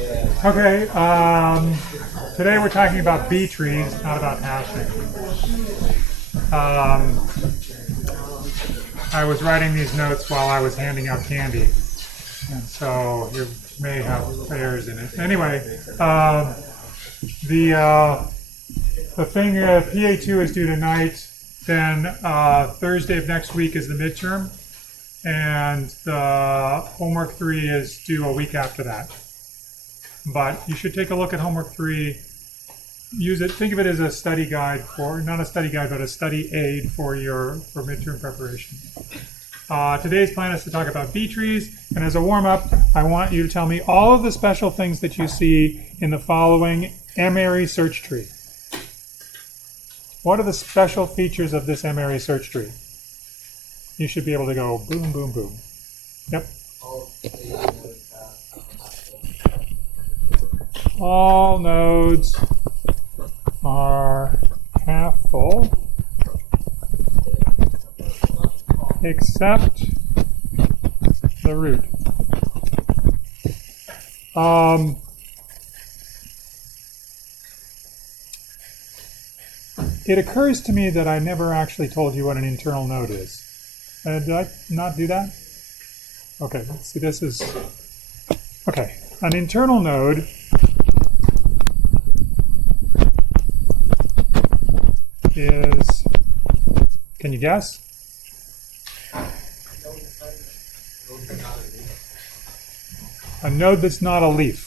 Okay, today we're talking about B trees, not about hashing. I was writing these notes while I was handing out candy, and so you may have errors in it. Anyway, the thing, PA2 is due tonight, then Thursday of next week is the midterm, and the homework 3 is due a week after that. But you should take a look at homework 3. Use it. Think of it as a study guide for, not a study guide, but a study aid for midterm preparation. Today's plan is to talk about B trees, and as a warm-up, I want you to tell me all of the special things that you see in the following M-ary search tree. What are the special features of this M-ary search tree? You should be able to go boom, boom, boom. Yep. All nodes are half full except the root. It occurs to me that I never actually told you what an internal node is. Did I not do that? Okay, let's see, this is... Okay, an internal node is, can you guess? A node that's not a leaf.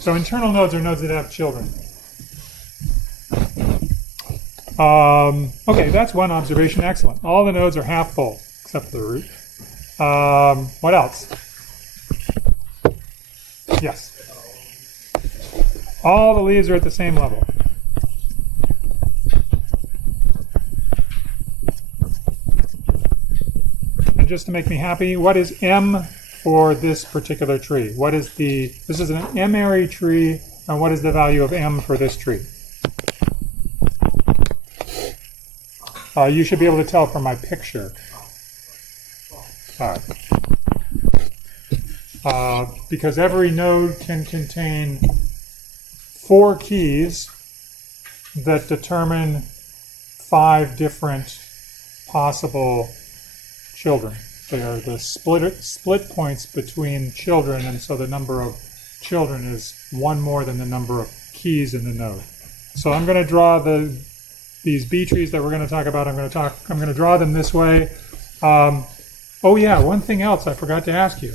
So internal nodes are nodes that have children. Okay, that's one observation. Excellent. All the nodes are half full, except for the root. What else? Yes. All the leaves are at the same level. And just to make me happy, what is M for this particular tree? What is this is an M-ary tree, and what is the value of M for this tree? You should be able to tell from my picture. Because every node can contain 4 keys that determine 5 different possible children. They are the split points between children, and so the number of children is 1 more than the number of keys in the node. So I'm going to draw these B trees that we're going to talk about. I'm going to draw them this way. Oh yeah, one thing else I forgot to ask you.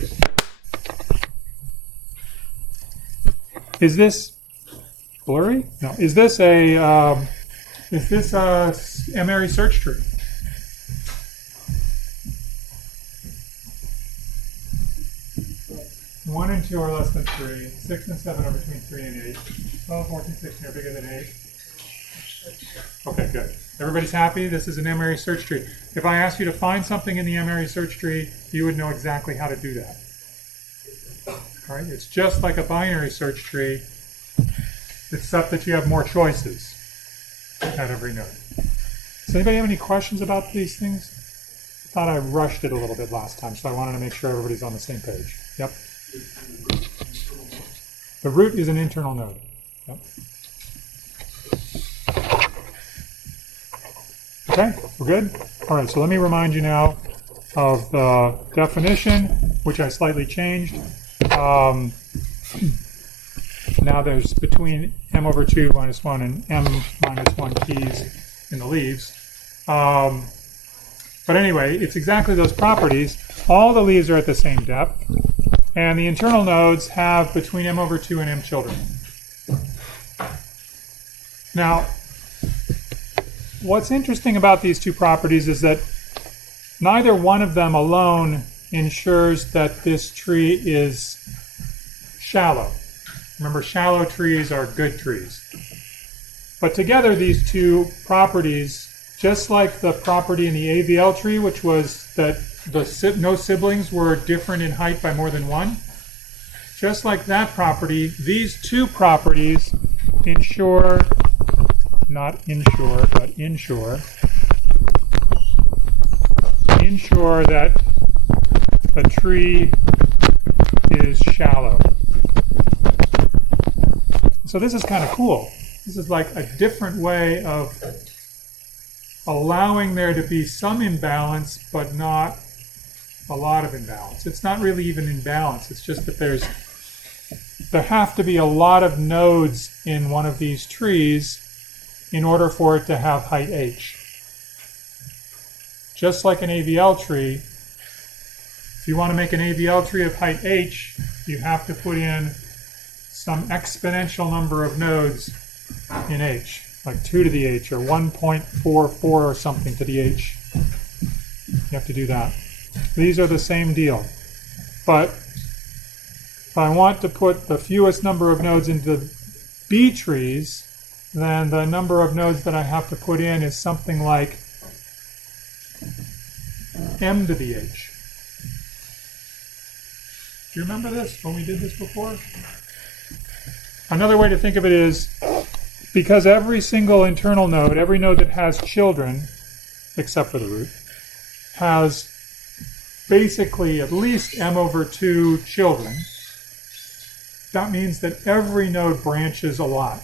Is this blurry? No. Is this a M-ary search tree? One and 2 are less than 3. 6 and 7 are between 3 and 8. 12, 14, 16 are bigger than 8. Okay, good. Everybody's happy? This is an M-ary search tree. If I asked you to find something in the M-ary search tree, you would know exactly how to do that. All right? It's just like a binary search tree, except that you have more choices at every node. Does anybody have any questions about these things? I thought I rushed it a little bit last time, so I wanted to make sure everybody's on the same page. Yep. The root is an internal node. Yep. Okay, we're good? All right, so let me remind you now of the definition, which I slightly changed. Now there's between m over 2 minus 1 and m minus 1 keys in the leaves. But anyway, it's exactly those properties. All the leaves are at the same depth, and the internal nodes have between m over 2 and m children. Now, what's interesting about these two properties is that neither one of them alone ensures that this tree is shallow. Remember, shallow trees are good trees. But together, these two properties, just like the property in the AVL tree, which was that no siblings were different in height by more than 1, just like that property, these two properties ensure, not insure, but ensure ensure that the tree is shallow. So this is kind of cool. This is like a different way of allowing there to be some imbalance, but not a lot of imbalance. It's not really even imbalance. It's just that there have to be a lot of nodes in one of these trees in order for it to have height h. Just like an AVL tree, if you want to make an AVL tree of height h, you have to put in some exponential number of nodes in h, like 2 to the h or 1.44 or something to the h. You have to do that. These are the same deal. But if I want to put the fewest number of nodes into B trees, then the number of nodes that I have to put in is something like m to the h. Do you remember this when we did this before? Another way to think of it is, because every single internal node, every node that has children, except for the root, has basically at least m over 2 children, that means that every node branches a lot.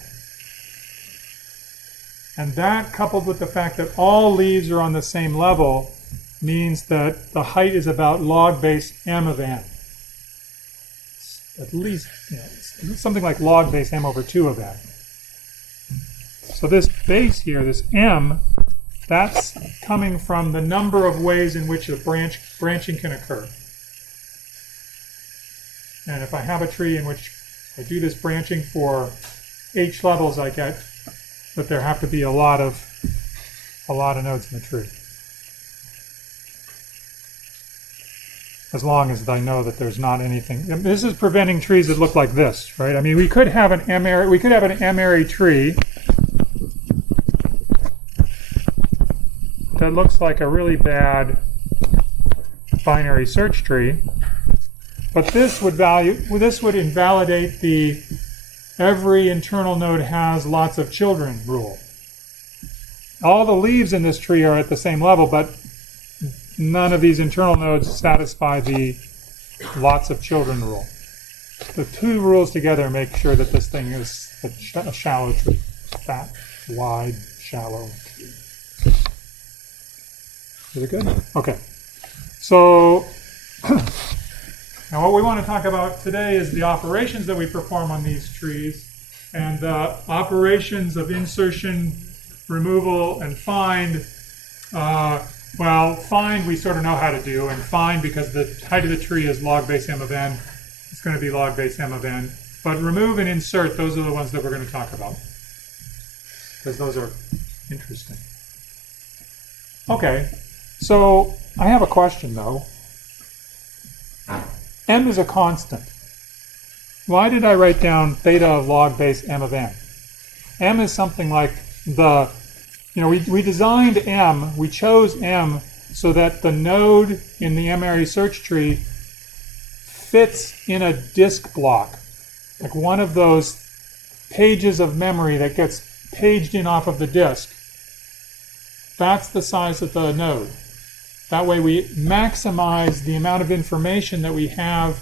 And that, coupled with the fact that all leaves are on the same level, means that the height is about log base m of n. It's at least, it's something like log base m over 2 of n. So this base here, this m, that's coming from the number of ways in which the branching can occur. And if I have a tree in which I do this branching for h levels, I get that there have to be a lot of nodes in the tree. As long as I know that there's not anything. This is preventing trees that look like this, right? I mean, we could have an M-ary tree that looks like a really bad binary search tree, but this would invalidate the every internal node has lots of children rule. All the leaves in this tree are at the same level, but none of these internal nodes satisfy the lots of children rule. The two rules together make sure that this thing is a shallow tree. Fat, wide, shallow tree. Is it good? Okay. So now what we want to talk about today is the operations that we perform on these trees, and the operations of insertion, removal, and find. Well, find we sort of know how to do, and find, because the height of the tree is log base m of n, it's going to be log base m of n. But remove and insert, those are the ones that we're going to talk about, because those are interesting. Okay, so I have a question though. M is a constant. Why did I write down theta of log base m of n? M is something like the, we designed M, we chose M so that the node in the M-ary search tree fits in a disk block, like one of those pages of memory that gets paged in off of the disk. That's the size of the node. That way we maximize the amount of information that we have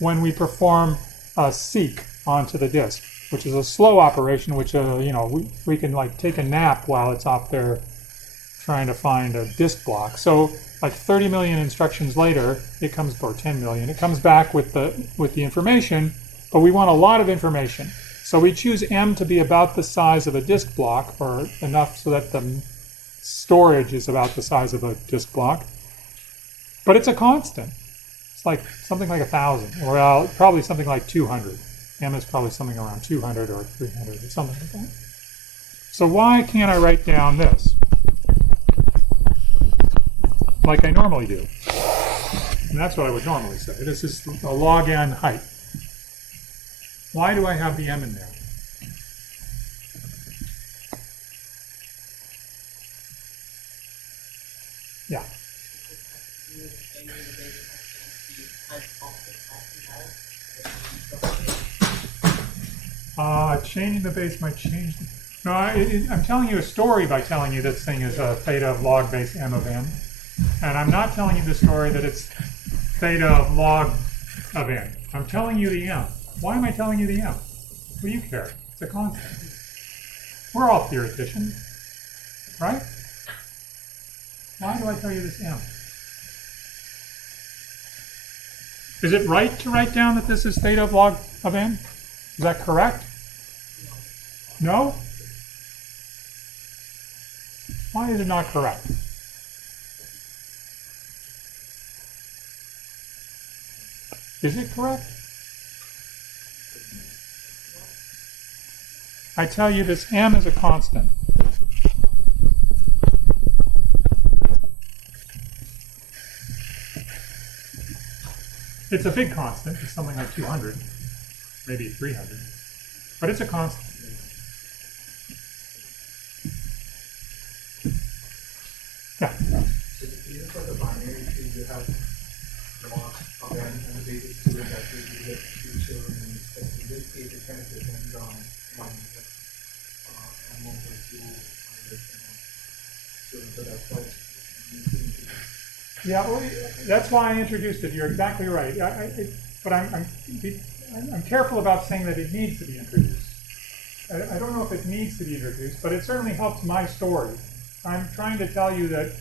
when we perform a seek onto the disk, which is a slow operation, which, we can like take a nap while it's off there trying to find a disk block. So like 30 million instructions later, it comes, or 10 million, it comes back with the information, but we want a lot of information. So we choose M to be about the size of a disk block, or enough so that the storage is about the size of a disk block. But it's a constant. It's like something like 1,000, or probably something like 200. M is probably something around 200 or 300 or something like that. So why can't I write down this like I normally do? And that's what I would normally say. This is a log n height. Why do I have the m in there? Yeah. Changing the base might change. No, I'm telling you a story by telling you this thing is a theta of log base m of n. And I'm not telling you the story that it's theta of log of n. I'm telling you the m. Why am I telling you the m? What do you care? It's a constant. We're all theoreticians, right? Why do I tell you this m? Is it right to write down that this is theta of log of n? Is that correct? No? Why is it not correct? Is it correct? I tell you this m is a constant. It's a big constant. It's something like 200, maybe 300. But it's a constant. Yeah. So even for the binary tree, you have log of n and the basis to it that you get two children. But in this case, it kind of depends on one m over 2 so that's why yeah, well, that's why I introduced it. You're exactly right. But I'm careful about saying that it needs to be introduced. I don't know if it needs to be introduced, but it certainly helps my story. I'm trying to tell you that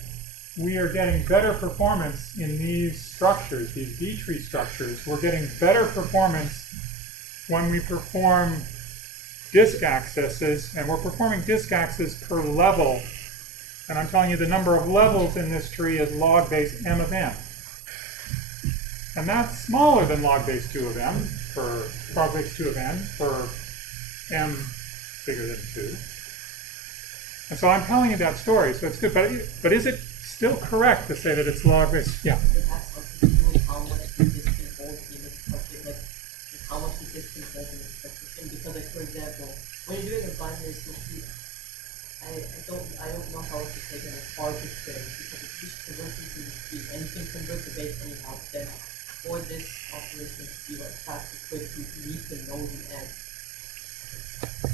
we are getting better performance in these structures, these B-tree structures. We're getting better performance when we perform disk accesses, and we're performing disk access per level. And I'm telling you the number of levels in this tree is log base m of n. And that's smaller than log base 2 of m for log base 2 of n for m bigger than 2. And so I'm telling you that story, so it's good. But is it still correct to say that it's log base? Yeah. It has something to do with how much the disk can hold in its structure, like how much the disk can hold in its structure. Because, like, for example, when you're doing a binary system, I don't know how to take it. It's hard to say because it's just converting to the key, and you can convert the base anyhow. Then for this operation to be like fast and quick, you need to know the end.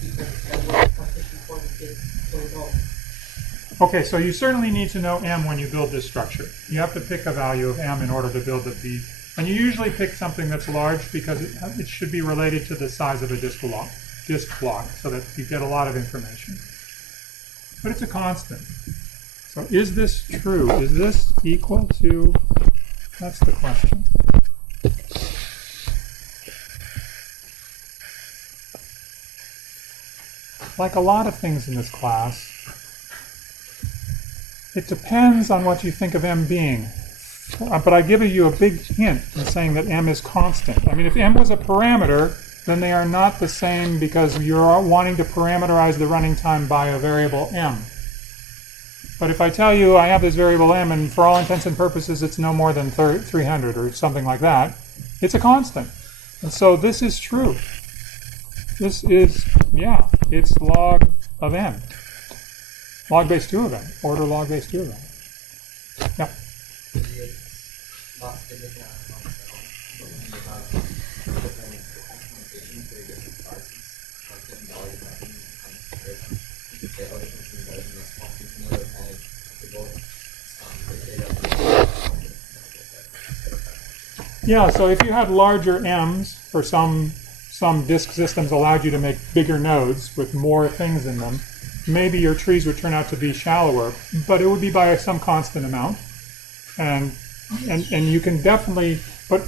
Because that was sufficient for the disk to go. Okay, so you certainly need to know m when you build this structure. You have to pick a value of m in order to build the B. And you usually pick something that's large because it should be related to the size of a disk block so that you get a lot of information. But it's a constant. So is this true? Is this equal to, that's the question. Like a lot of things in this class, it depends on what you think of m being. But I give you a big hint in saying that m is constant. I mean, if m was a parameter, then they are not the same because you're wanting to parameterize the running time by a variable m. But if I tell you I have this variable m and for all intents and purposes it's no more than 300 or something like that, it's a constant. And so this is true. This is, yeah, it's log of n. Log base 2 of n, order log base 2 of n. Yeah. Yeah, so if you had larger m's, or some disk systems allowed you to make bigger nodes with more things in them, maybe your trees would turn out to be shallower, but it would be by some constant amount. And you can definitely, but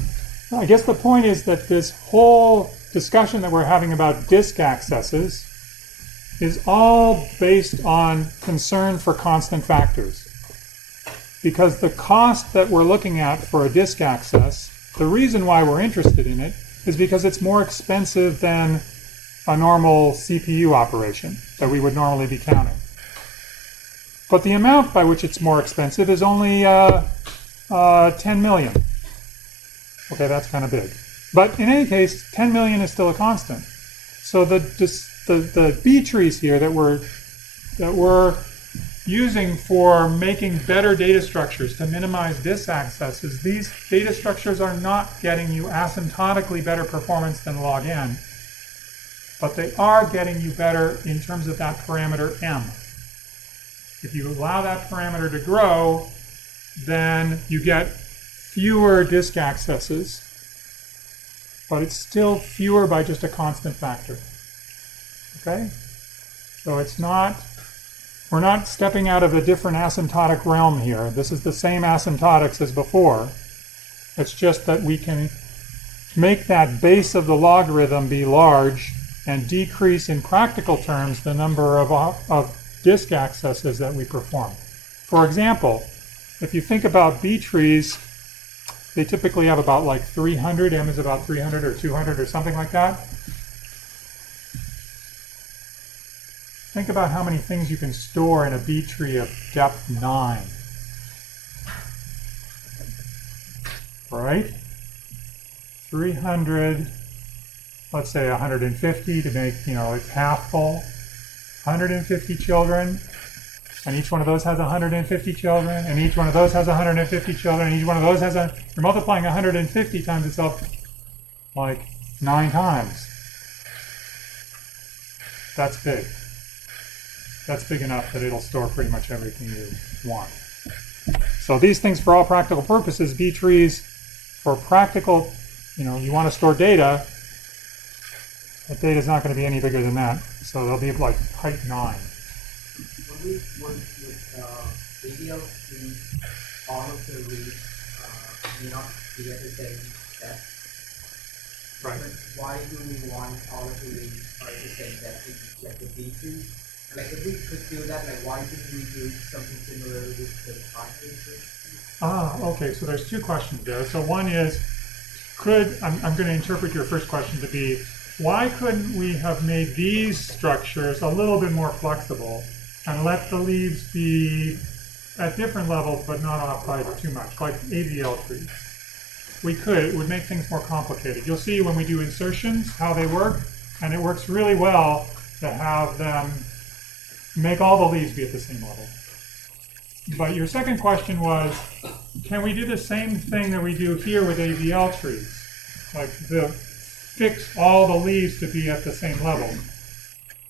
I guess the point is that this whole discussion that we're having about disk accesses is all based on concern for constant factors. Because the cost that we're looking at for a disk access, the reason why we're interested in it is because it's more expensive than a normal CPU operation that we would normally be counting. But the amount by which it's more expensive is only 10 million. Okay, that's kind of big. But in any case, 10 million is still a constant. So the B trees here that we're using for making better data structures to minimize disk accesses, these data structures are not getting you asymptotically better performance than log n, but they are getting you better in terms of that parameter m. If you allow that parameter to grow, then you get fewer disk accesses, but it's still fewer by just a constant factor. Okay? So it's not, we're not stepping out of a different asymptotic realm here. This is the same asymptotics as before. It's just that we can make that base of the logarithm be large and decrease in practical terms the number of disk accesses that we perform. For example, if you think about B trees, they typically have about like 300, M is about 300 or 200 or something like that. Think about how many things you can store in a B tree of depth 9. Right? 300, let's say 150 to make, it's half full. 150 children, and each one of those has 150 children, and each one of those has 150 children, and each one of those has you're multiplying 150 times itself like 9 times. That's big. That's big enough that it'll store pretty much everything you want. So these things, for all practical purposes, B trees, for practical, you want to store data, that data is not going to be any bigger than that. So they'll be like height 9. When we work with ADL trees, all of the reads may not be at the same depth. Right. But why do we want all of the reads are at the same depth, like the B trees? Like if we could do that, like why didn't we do something similar with the binary search? Okay, so there's 2 questions there. So one is, I'm going to interpret your first question to be, why couldn't we have made these structures a little bit more flexible and let the leaves be at different levels but not off by too much, like AVL trees? We could. It would make things more complicated. You'll see when we do insertions how they work, and it works really well to have them make all the leaves be at the same level. But your second question was, can we do the same thing that we do here with AVL trees? Like fix all the leaves to be at the same level?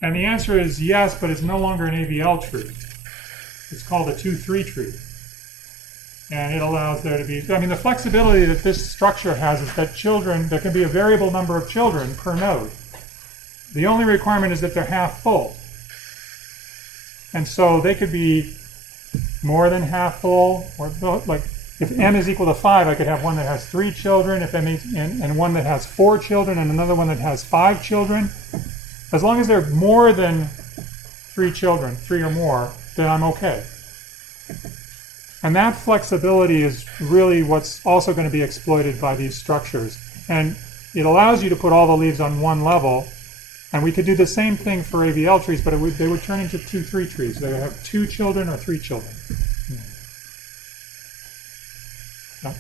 And the answer is yes, but it's no longer an AVL tree. It's called a 2-3 tree. And it allows there to be, the flexibility that this structure has is that there can be a variable number of children per node. The only requirement is that they're half full. And so they could be more than half full, or like if m is equal to 5, I could have one that has 3 children, and one that has 4 children, and another one that has 5 children. As long as they're more than 3 children, 3 or more, then I'm okay. And that flexibility is really what's also going to be exploited by these structures. And it allows you to put all the leaves on one level. And we could do the same thing for AVL trees, but they would turn into 2-3 trees. They would have 2 children or 3 children. Yeah.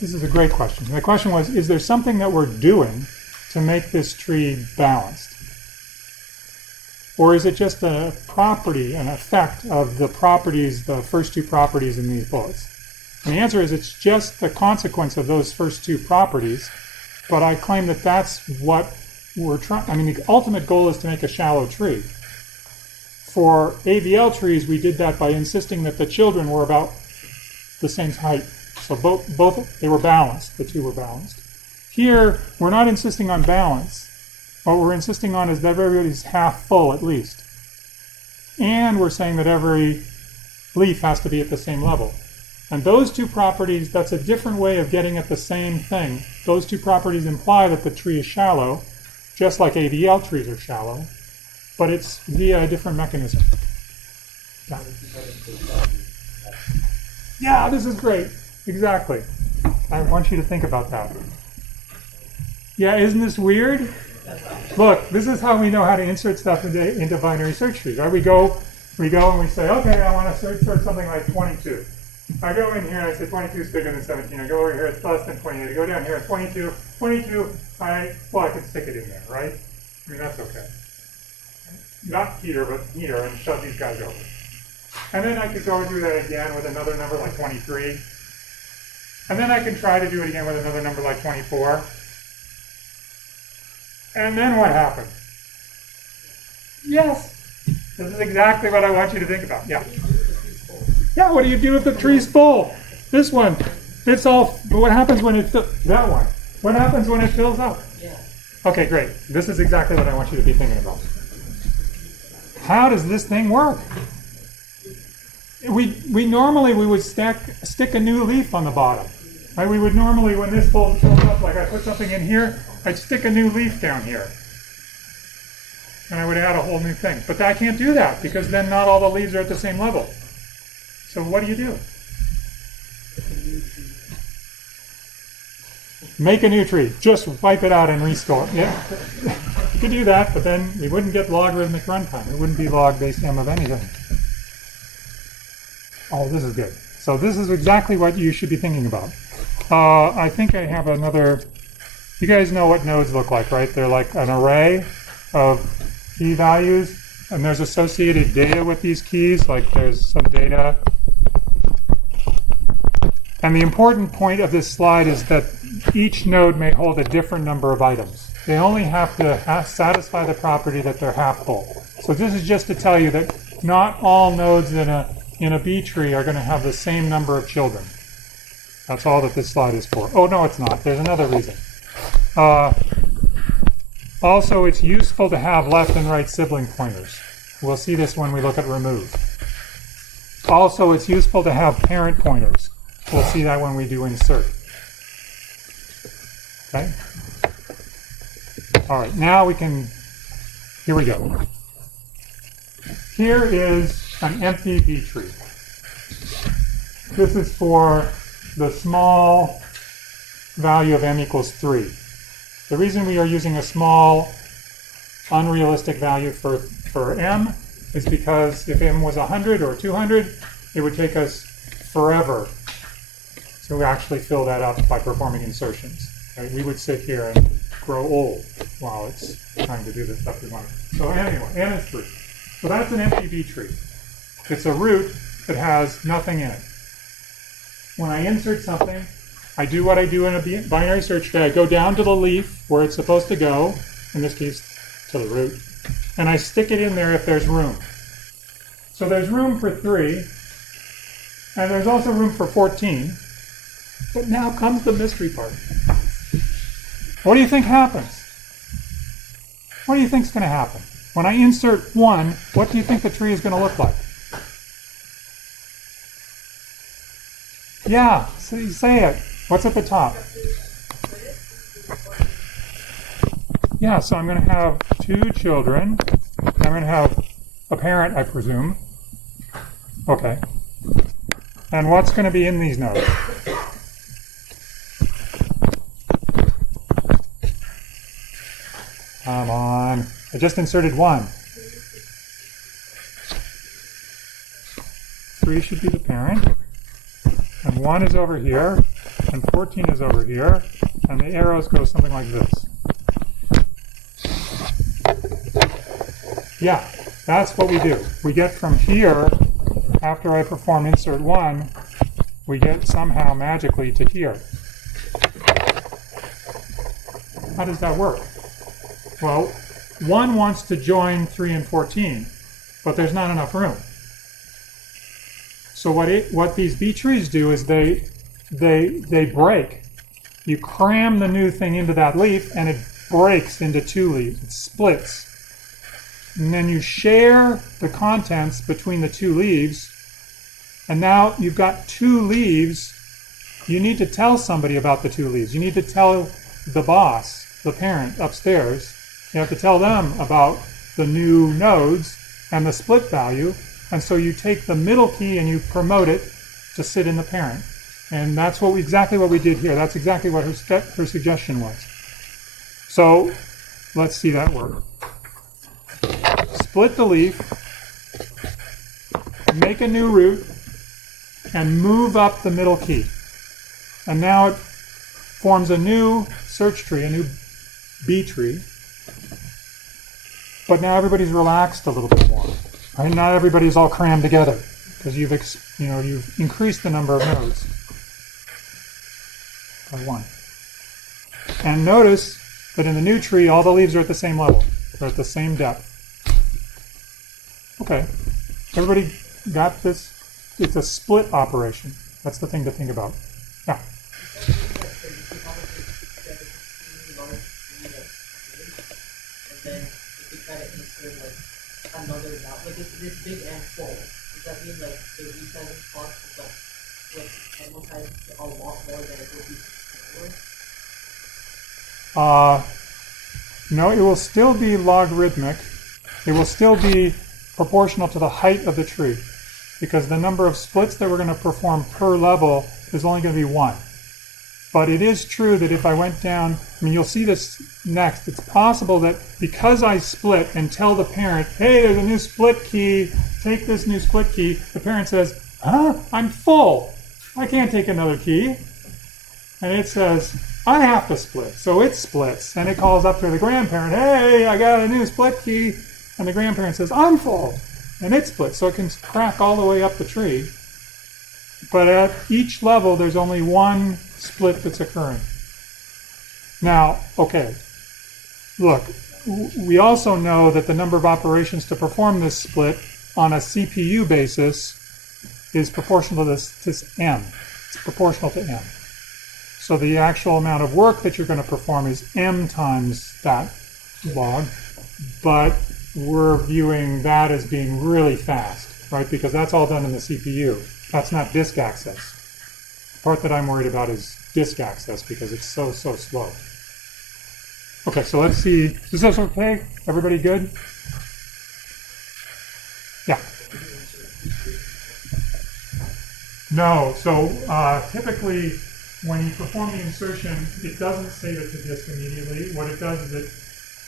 This is a great question. The question was, is there something that we're doing to make this tree balanced? Or is it just a property, an effect of the properties, the first 2 properties in these bullets? And the answer is it's just the consequence of those first 2 properties, but I claim that that's what we're trying. The ultimate goal is to make a shallow tree. For AVL trees, we did that by insisting that the children were about the same height. So both they were balanced, the 2 were balanced. Here, we're not insisting on balance. What we're insisting on is that everybody's half full at least. And we're saying that every leaf has to be at the same level. And those 2 properties, that's a different way of getting at the same thing. Those 2 properties imply that the tree is shallow, just like AVL trees are shallow, but it's via a different mechanism. Yeah, this is great. Exactly. I want you to think about that. Yeah, isn't this weird? Look, this is how we know how to insert stuff into binary search trees, right? We go and we say, okay, I want to search something like 22. I go in here and I say 22 is bigger than 17. I go over here, it's less than 28. I go down here at 22. 22, I could stick it in there, right? That's okay. not Peter, but Peter, and shove these guys over. And then I could go and do that again with another number like 23. And then I can try to do it again with another number like 24. And then what happens? Yes! This is exactly what I want you to think about. Yeah. Yeah, what do you do if the tree's full? This one. It's all, but what happens when it fills, that one? What happens when it fills up? Yeah. Okay, great. This is exactly what I want you to be thinking about. How does this thing work? We normally would stick a new leaf on the bottom. Right? We would normally, when this fills up, like I put something in here, I'd stick a new leaf down here. And I would add a whole new thing. But I can't do that because then not all the leaves are at the same level. So what do? Make a new tree. Just wipe it out and restore. Yeah, you could do that, but then we wouldn't get logarithmic runtime. It wouldn't be log base m of anything. Oh, this is good. So this is exactly what you should be thinking about. I think I have another. You guys know what nodes look like, right? They're like an array of key values, and there's associated data with these keys, like there's some data. And the important point of this slide is that each node may hold a different number of items. They only have to satisfy the property that they're half full. So this is just to tell you that not all nodes in a B tree are going to have the same number of children. That's all that this slide is for. Oh, no, it's not. There's another reason. Also, it's useful to have left and right sibling pointers. We'll see this when we look at remove. Also, it's useful to have parent pointers. We'll see that when we do insert. Okay? All right, now we can, here we go. Here is an empty B tree. This is for the small value of m equals 3. The reason we are using a small, unrealistic value for m is because if m was 100 or 200, it would take us forever to actually fill that up by performing insertions. Right? We would sit here and grow old while it's trying to do the stuff we want. So anyway, n is 3. So that's an empty B tree. It's a root that has nothing in it. When I insert something, I do what I do in a binary search tree. I go down to the leaf where it's supposed to go, in this case to the root, and I stick it in there if there's room. So there's room for 3, and there's also room for 14. But now comes the mystery part. What do you think happens? What do you think is going to happen? When I insert 1, what do you think the tree is going to look like? Yeah, say it. What's at the top? Yeah, so I'm going to have 2 children. I'm going to have a parent, I presume. Okay. And what's going to be in these nodes? Come on. I just inserted 1. 3 should be the parent. And 1 is over here. And 14 is over here. And the arrows go something like this. Yeah, that's what we do. We get from here, after I perform insert 1, we get somehow magically to here. How does that work? Well, 1 wants to join 3 and 14, but there's not enough room. So what these B trees do is they break. You cram the new thing into that leaf, and it breaks into 2 leaves. It splits. And then you share the contents between the 2 leaves, and now you've got 2 leaves. You need to tell somebody about the 2 leaves. You need to tell the boss, the parent upstairs. You have to tell them about the new nodes and the split value, and so you take the middle key and you promote it to sit in the parent. And that's exactly what we did here. That's exactly what her suggestion was. So let's see that work. Split the leaf, make a new root, and move up the middle key. And now it forms a new search tree, a new B tree. but now everybody's relaxed a little bit more. Right? Not everybody's all crammed together because you've increased the number of nodes by 1. And notice that in the new tree, all the leaves are at the same level. They're at the same depth. Okay, everybody got this? It's a split operation. That's the thing to think about. Yeah. And then if you try to insert like another now, like this big and full, does that mean like the resizing cost is like amortized a lot more than it would be before? No, it will still be logarithmic. It will still be proportional to the height of the tree, because the number of splits that we're going to perform per level is only going to be 1. But it is true that if I went down, I mean, you'll see this next, it's possible that because I split and tell the parent, hey, there's a new split key, take this new split key, the parent says, huh? I'm full. I can't take another key. And it says, I have to split. So it splits, and it calls up to the grandparent, hey, I got a new split key. And the grandparent says, I'm full. And it splits. So it can crack all the way up the tree. But at each level, there's only one split that's occurring. Now, okay, look, we also know that the number of operations to perform this split on a CPU basis is proportional to this M. It's proportional to M. So the actual amount of work that you're going to perform is M times that log, but we're viewing that as being really fast, right? Because that's all done in the CPU. That's not disk access. The part that I'm worried about is disk access because it's so slow. Okay, so let's see. Is this okay? Everybody good? Yeah. No, so typically when you perform the insertion, it doesn't save it to disk immediately. What it does is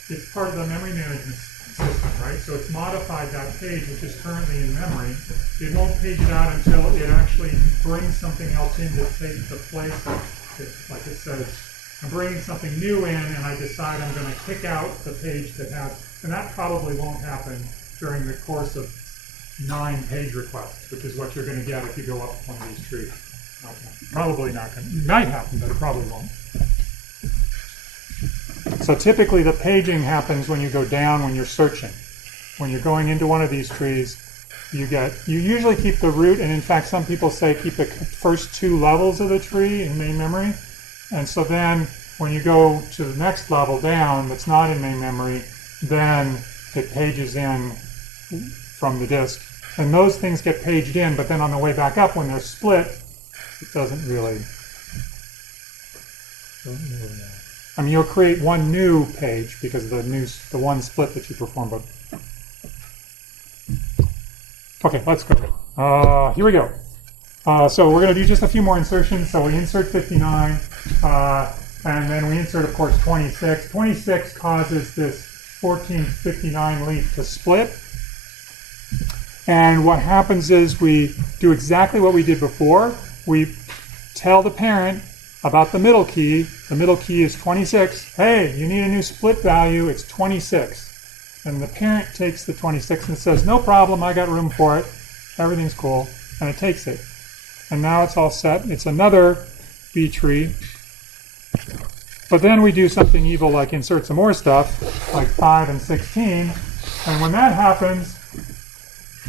it's part of the memory management system, right? So it's modified that page, which is currently in memory. It won't page it out until it actually brings something else in to take the place of it. Like it says, I'm bringing something new in, and I decide I'm going to kick out the page that has, and that probably won't happen during the course of 9 page requests, which is what you're going to get if you go up one of these trees. Probably not going to. It might happen, but it probably won't. So typically the paging happens when you go down when you're searching. When you're going into one of these trees, you usually keep the root, and in fact some people say keep the first 2 levels of the tree in main memory. And so then when you go to the next level down that's not in main memory, then it pages in from the disk. And those things get paged in, but then on the way back up when they're split, it doesn't really. I mean, you'll create one new page because of the one split that you performed. But okay, let's go. Here we go. So we're going to do just a few more insertions. So we insert 59, and then we insert, of course, 26. 26 causes this 1459 leaf to split. And what happens is we do exactly what we did before. We tell the parent about the middle key. The middle key is 26. Hey, you need a new split value. It's 26. And the parent takes the 26 and says, no problem, I got room for it. Everything's cool. And it takes it. And now it's all set. It's another B tree. But then we do something evil like insert some more stuff, like 5 and 16. And when that happens,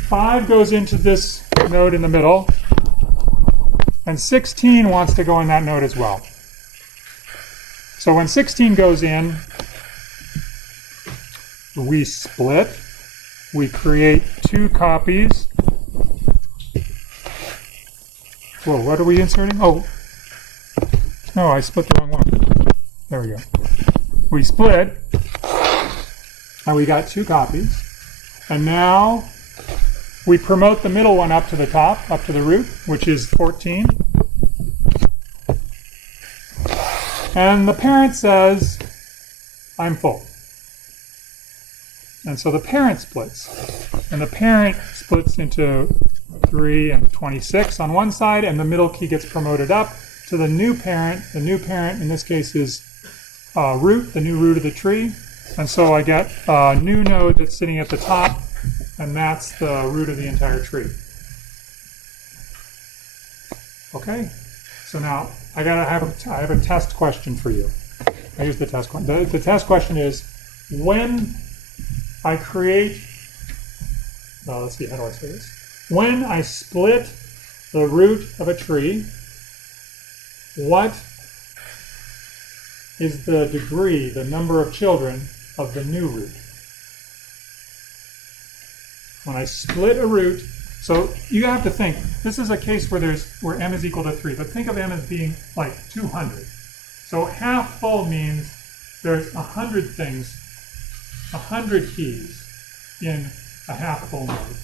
5 goes into this node in the middle. And 16 wants to go in that node as well. So when 16 goes in, we split. We create 2 copies. Whoa, what are we inserting? Oh, no, I split the wrong one. There we go. We split, and we got 2 copies. And now we promote the middle one up to the top, up to the root, which is 14. And the parent says, I'm full. And so the parent splits. And the parent splits into 3 and 26 on one side, and the middle key gets promoted up to the new parent. The new parent, in this case, is root, the new root of the tree. And so I get a new node that's sitting at the top, and that's the root of the entire tree. Okay? So now I have a test question for you. I use the test question. The test question is, when I create, well, let's see, how do I say this? When I split the root of a tree, what is the degree, the number of children of the new root? When I split a root, so you have to think, this is a case where m is equal to 3, but think of m as being like 200. So half full means there's 100 things, 100 keys in a half full node.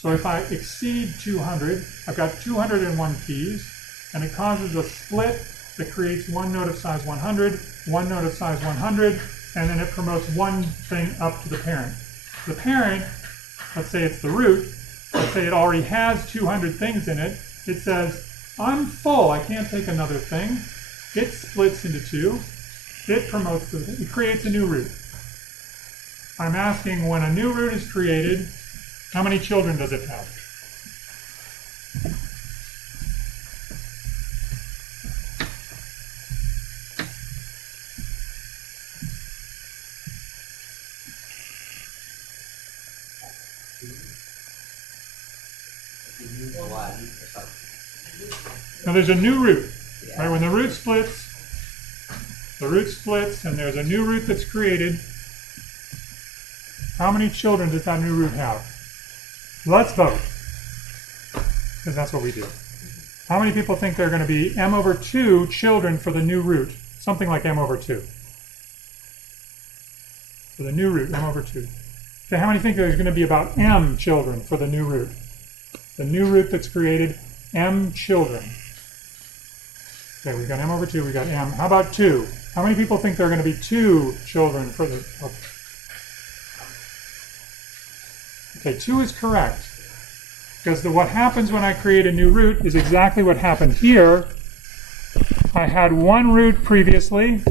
So if I exceed 200, I've got 201 keys, and it causes a split that creates one node of size 100, one node of size 100, and then it promotes one thing up to the parent. The parent, let's say it's the root, let's say it already has 200 things in it, it says, I'm full, I can't take another thing. It splits into two, it promotes, it creates a new root. I'm asking, when a new root is created, how many children does it have? Now there's a new root, right? When the root splits, and there's a new root that's created. How many children does that new root have? Let's vote, because that's what we do. How many people think there are going to be m over 2 children for the new root? Something like m over 2. For the new root, m over 2. Okay, how many think there's going to be about m children for the new root? The new root that's created, m children. Okay, we've got m over 2, we've got m. How about 2? How many people think there are going to be 2 children for the... Okay, 2 is correct. Because what happens when I create a new root is exactly what happened here. I had one root previously,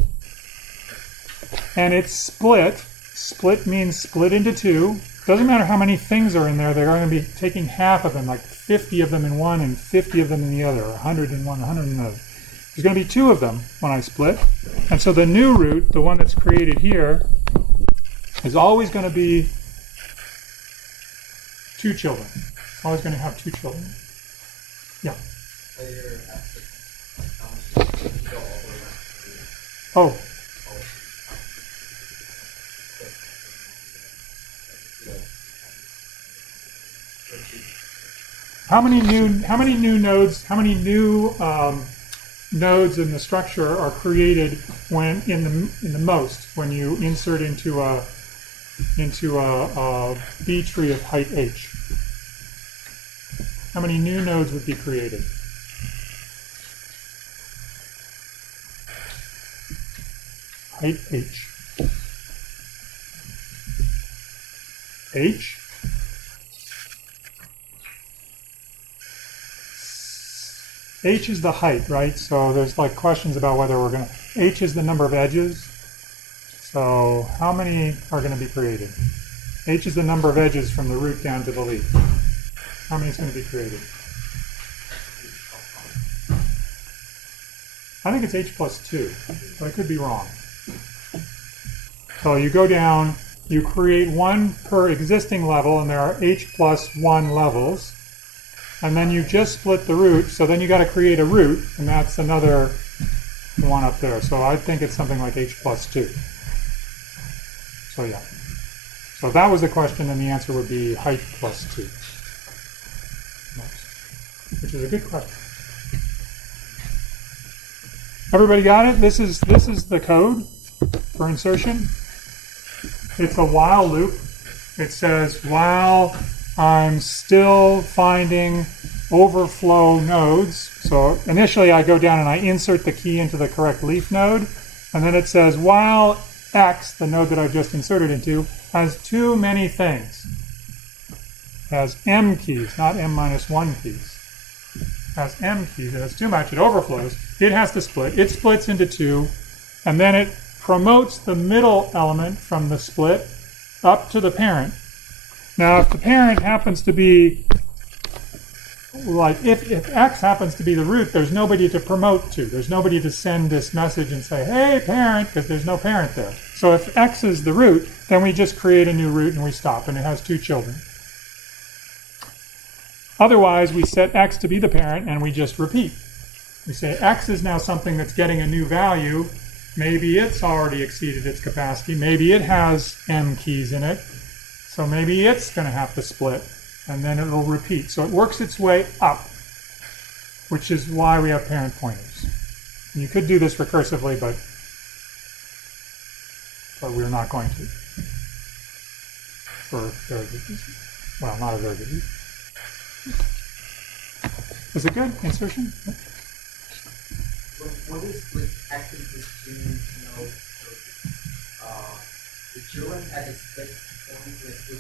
and it's split. Split means split into 2. Doesn't matter how many things are in there, they're going to be taking half of them, like 50 of them in one and 50 of them in the other, 100 in one, 100 in the other. There's going to be 2 of them when I split. And so the new root, the one that's created here, is always going to be 2 children. It's always going to have 2 children. Yeah. Oh. How many new nodes in the structure are created when in the most when you insert into a B tree of height h? How many new nodes would be created? Height h. H? H is the height, right? So there's like questions about whether we're going to... H is the number of edges. So how many are going to be created? H is the number of edges from the root down to the leaf. How many is going to be created? I think it's H plus 2, but I could be wrong. So you go down, you create one per existing level, and there are H plus 1 levels. And then you just split the root, so then you got to create a root, and that's another one up there. So I think it's something like H plus 2. So yeah. So if that was the question, then the answer would be height plus 2. Which is a good question. Everybody got it? This is the code for insertion. It's a while loop. It says while I'm still finding overflow nodes. So initially I go down and I insert the key into the correct leaf node, and then it says while X, the node that I've just inserted into, has too many things. It has M keys, not M minus 1 keys. It has M keys, it has too much, it overflows. It has to split. It splits into 2, and then it promotes the middle element from the split up to the parent. Now, if the parent happens to be, like, if x happens to be the root, there's nobody to promote to. There's nobody to send this message and say, hey, parent, because there's no parent there. So if x is the root, then we just create a new root and we stop, and it has two children. Otherwise, we set x to be the parent and we just repeat. We say x is now something that's getting a new value. Maybe it's already exceeded its capacity. Maybe it has m keys in it. So maybe it's going to have to split, and then it'll repeat. So it works its way up, which is why we have parent pointers. And you could do this recursively, but we're not going to. For very good reason. Well, not a very good reason. Is it good? Insertion? What is with acting between, the children at a split point with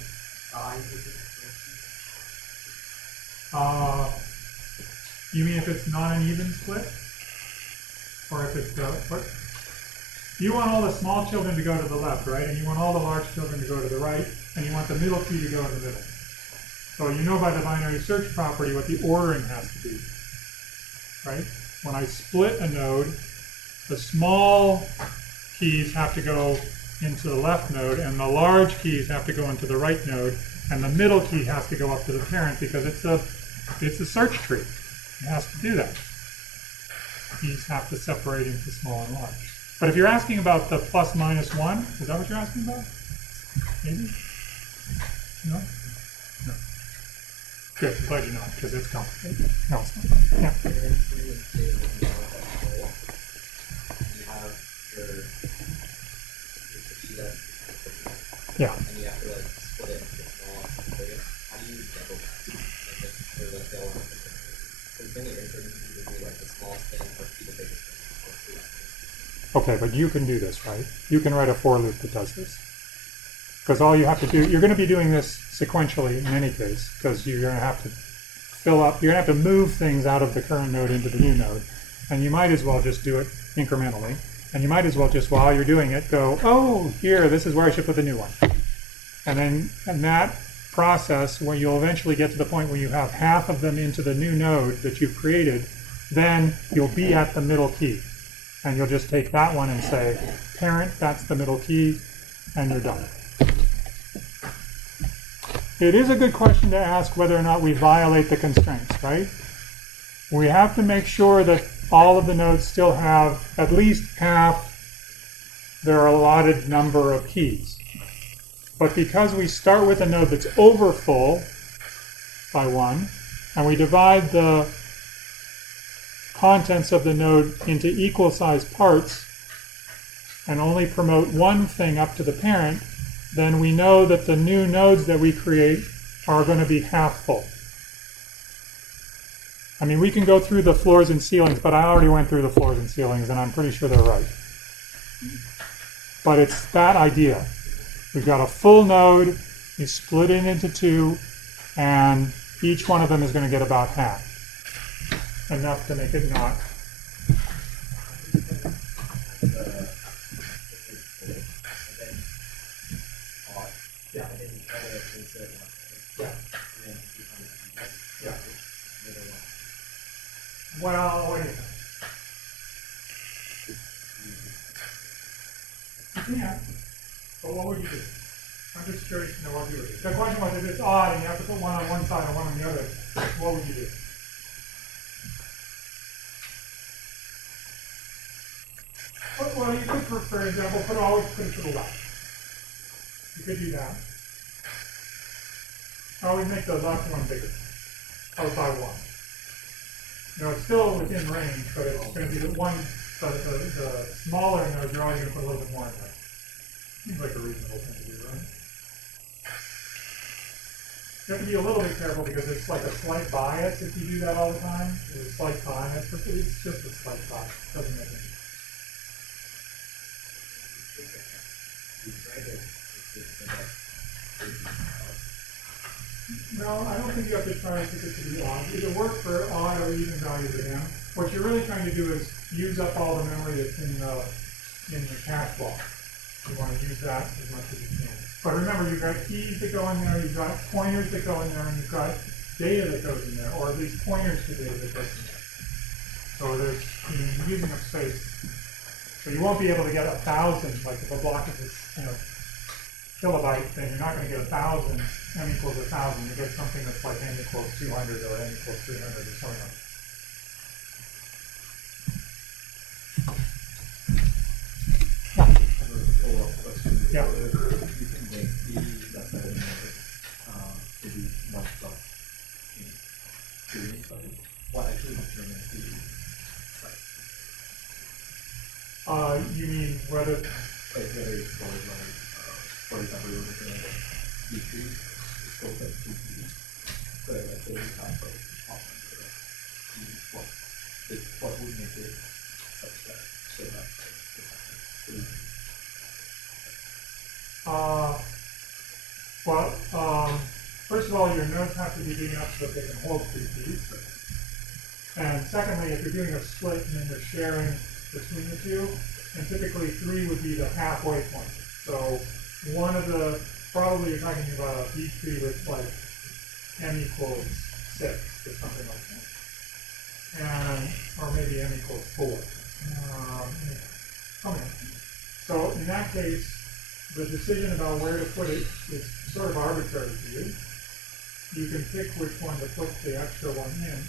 size of the You mean if it's not an even split? Or if it's what? You want all the small children to go to the left, right? And you want all the large children to go to the right, and you want the middle key to go in the middle. So you know by the binary search property what the ordering has to be, right? When I split a node, the small keys have to go into the left node, and the large keys have to go into the right node, and the middle key has to go up to the parent because it's a search tree. It has to do that. Keys have to separate into small and large. But if you're asking about the plus minus 1, is that what you're asking about? Maybe? No? No. Good, I'm glad you're not, because it's complicated. No, it's not. Yeah. Yeah. And you have to like split it into small and biggest. How do you double that? Like for the scale one, because then the insertion would be like the smallest thing or the biggest thing. Okay, but you can do this, right? You can write a for loop that does this. Because all you have to do, you're going to be doing this sequentially in any case, because you're going to have to fill up, you're going to have to move things out of the current node into the new node. And you might as well just do it incrementally. And you might as well just, while you're doing it, go, oh, here, this is where I should put the new one. And that process, when you'll eventually get to the point where you have half of them into the new node that you've created, then you'll be at the middle key. And you'll just take that one and say, parent, that's the middle key, and you're done. It is a good question to ask whether or not we violate the constraints, right? We have to make sure that all of the nodes still have at least half their allotted number of keys. But because we start with a node that's over full by 1, and we divide the contents of the node into equal sized parts and only promote one thing up to the parent, then we know that the new nodes that we create are going to be half full. I mean, we can go through the floors and ceilings, but I already went through the floors and ceilings, and I'm pretty sure they're right. But it's that idea. We've got a full node, you split it into 2, and each one of them is going to get about half. Enough to make it not. Yeah. Yeah. Well, wait a minute. You can, but what would you do? I'm just curious to know what you would do. The question was, if it's odd and you have to put one on one side and one on the other, what would you do? Well, you could, for example, always put it to the left. You could do that. Always make the left one bigger, or by 1. You know, it's still within range, but it's going to be the one, the smaller node, you're always going to put a little bit more in there. Seems like a reasonable thing to do, right? You have to be a little bit careful because it's like a slight bias if you do that all the time. There's a slight bias, but it's just a slight bias. It doesn't make any No, I don't think you have to try to get it to be odd. Either work for odd or even values of m. What you're really trying to do is use up all the memory that's in the in the cache block. You want to use that as much as you can. But remember, you've got keys that go in there, you've got pointers that go in there, and you've got data that goes in there, or at least pointers to data that goes in there. So there's using up space. So you won't be able to get 1,000, like if a block is this, kilobyte thing, you're not going to get 1,000, m equals 1,000. You get something that's like n equals 200 or n equals 300 or something like that. Follow-up question. Yeah. You can make the that's not maybe not stuff doing something. What actually determines the size? You mean whether Whether it's going like, for example, you're looking at D3, it's called like D3. So let's say we have like option for that. What would make it such that so that's like first of all, your nodes have to be big enough so that they can hold 3 keys. And secondly, if you're doing a split and then you're sharing between the two, and typically 3 would be the halfway point. So one of the, probably you're talking about a B3 with like m equals 6 or something like that. And, or maybe m equals 4. So in that case, the decision about where to put it is sort of arbitrary to you. You can pick which one to put the extra one in.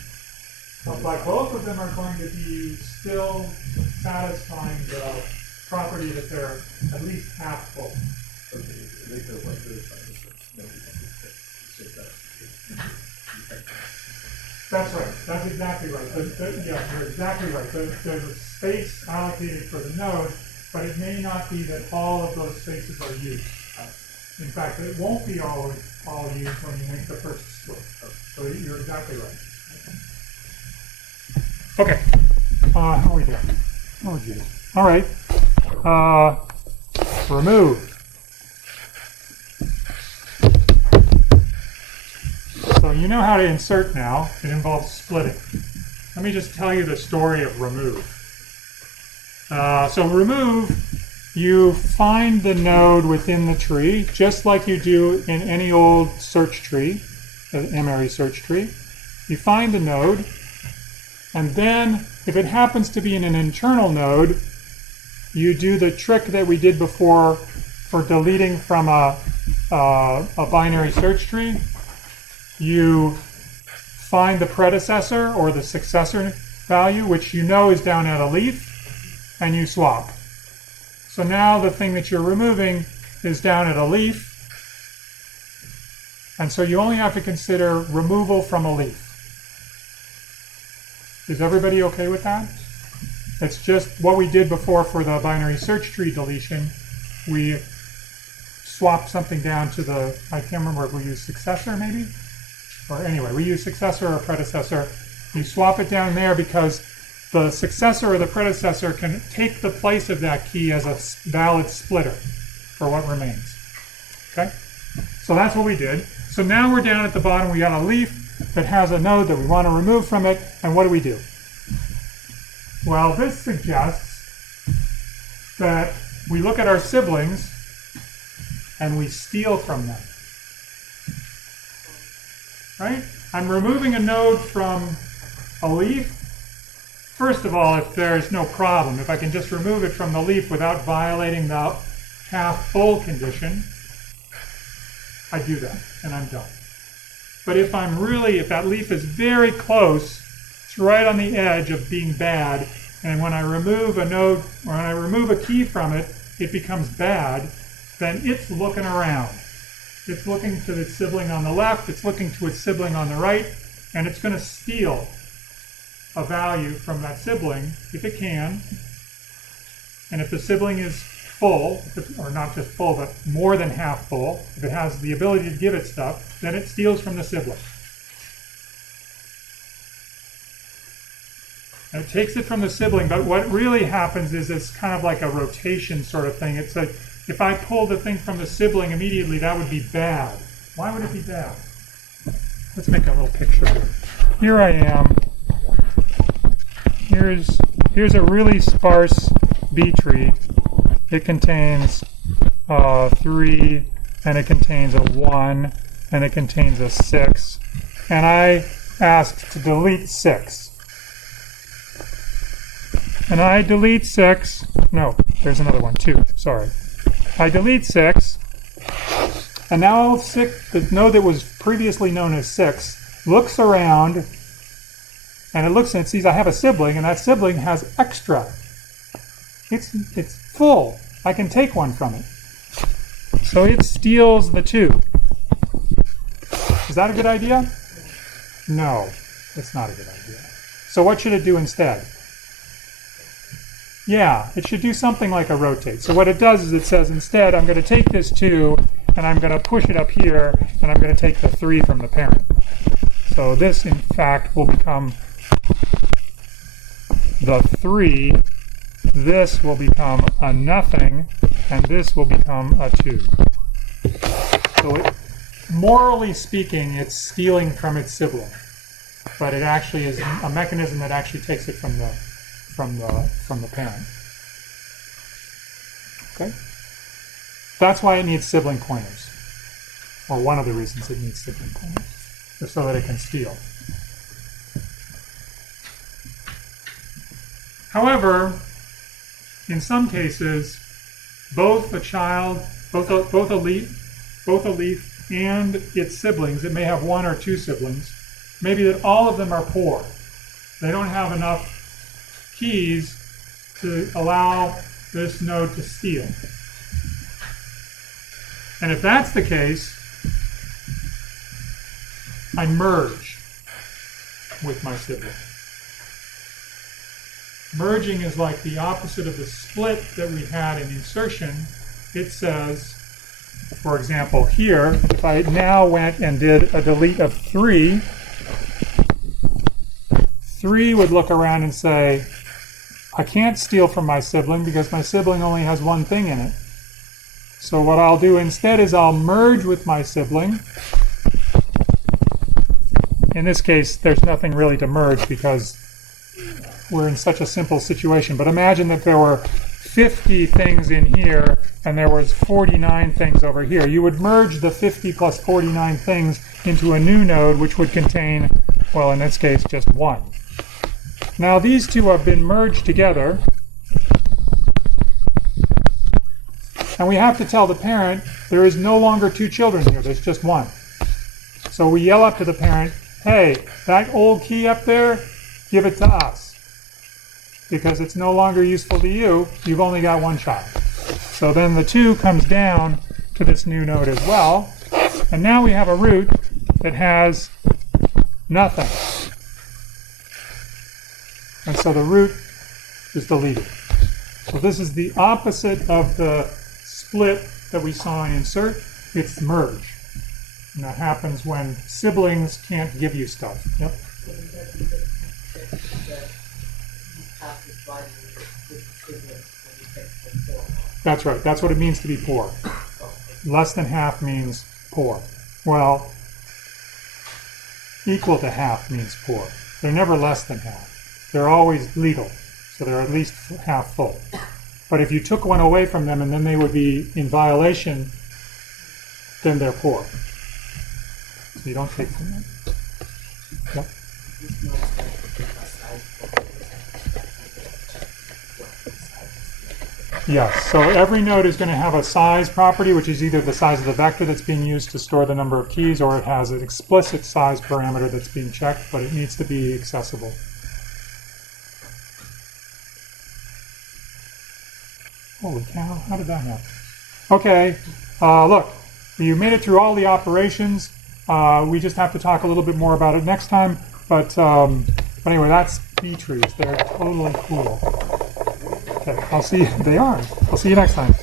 But both of them are going to be still satisfying the property that they're at least half full. That's right. That's exactly right. Yeah, you're exactly right. There's a space allocated for the node, but it may not be that all of those spaces are used. In fact, it won't be all used when you make the first split. So you're exactly right. Okay. How are we doing? Oh, geez. All right. Remove. So you know how to insert now. It involves splitting. Let me just tell you the story of remove. So remove, you find the node within the tree, just like you do in any old search tree, an M-ary search tree. You find the node, and then if it happens to be in an internal node, you do the trick that we did before for deleting from a binary search tree. You find the predecessor or the successor value, which you know is down at a leaf, and you swap. So now the thing that you're removing is down at a leaf, and so you only have to consider removal from a leaf. Is everybody okay with that? It's just what we did before for the binary search tree deletion. We swapped something down to the, I can't remember if we used successor maybe? Or anyway, we use successor or predecessor. You swap it down there because the successor or the predecessor can take the place of that key as a valid splitter for what remains. Okay? So that's what we did. So now we're down at the bottom. We got a leaf that has a node that we want to remove from it. And what do? Well, this suggests that we look at our siblings and we steal from them. Right? I'm removing a node from a leaf. First of all, if there's no problem, if I can just remove it from the leaf without violating the half full condition, I do that and I'm done. But if that leaf is very close, it's right on the edge of being bad, and when I remove a node, or when I remove a key from it, it becomes bad, then it's looking around. It's looking to its sibling on the left, it's looking to its sibling on the right, and it's going to steal a value from that sibling if it can. And if the sibling is full, or not just full, but more than half full, if it has the ability to give it stuff, then it steals from the sibling. And it takes it from the sibling, but what really happens is it's kind of like a rotation sort of thing. It's like, if I pull the thing from the sibling immediately, that would be bad. Why would it be bad? Let's make a little picture here. Here I am. Here's a really sparse B tree it contains 3, and it contains a 1, and it contains a 6, and I asked to delete 6. And I delete 6, no, there's another one, 2, sorry. I delete 6, and now the node that was previously known as 6 looks around, and it looks and it sees I have a sibling, and that sibling has extra. It's full. I can take one from it. So it steals the 2. Is that a good idea? No, it's not a good idea. So what should it do instead? Yeah, it should do something like a rotate. So what it does is it says, instead, I'm going to take this 2, and I'm going to push it up here, and I'm going to take the 3 from the parent. So this, in fact, will become the 3. This will become a nothing, and this will become a 2. So morally speaking, it's stealing from its sibling, but it actually is a mechanism that actually takes it from the parent. Okay? That's why it needs sibling pointers, or one of the reasons it needs sibling pointers, just so that it can steal. However, in some cases, both a leaf and its siblings, it may have 1 or 2 siblings, maybe that all of them are poor. They don't have enough keys to allow this node to steal. And if that's the case, I merge with my sibling. Merging is like the opposite of the split that we had in insertion. It says, for example, here, if I now went and did a delete of 3, 3 would look around and say, I can't steal from my sibling because my sibling only has 1 thing in it. So what I'll do instead is I'll merge with my sibling. In this case, there's nothing really to merge because we're in such a simple situation. But imagine that there were 50 things in here and there was 49 things over here. You would merge the 50 plus 49 things into a new node which would contain, well, in this case, just 1. Now these two have been merged together, and we have to tell the parent there is no longer 2 children here, there's just 1. So we yell up to the parent, hey, that old key up there, give it to us. Because it's no longer useful to you, you've only got 1 child. So then the 2 comes down to this new node as well, and now we have a root that has nothing. And so the root is deleted. So this is the opposite of the split that we saw in insert. It's merge. And that happens when siblings can't give you stuff. Yep. That's right. That's what it means to be poor. Less than half means poor. Well, equal to half means poor. They're never less than half. They're always legal, so they're at least half full. But if you took one away from them and then they would be in violation, then they're poor. So you don't take from them. Yep. Yes, so every node is going to have a size property, which is either the size of the vector that's being used to store the number of keys, or it has an explicit size parameter that's being checked, but it needs to be accessible. Holy cow, how did that happen? Okay, look, you made it through all the operations. We just have to talk a little bit more about it next time, but anyway, that's bee trees. They're totally cool. Okay, I'll see you. They are. I'll see you next time.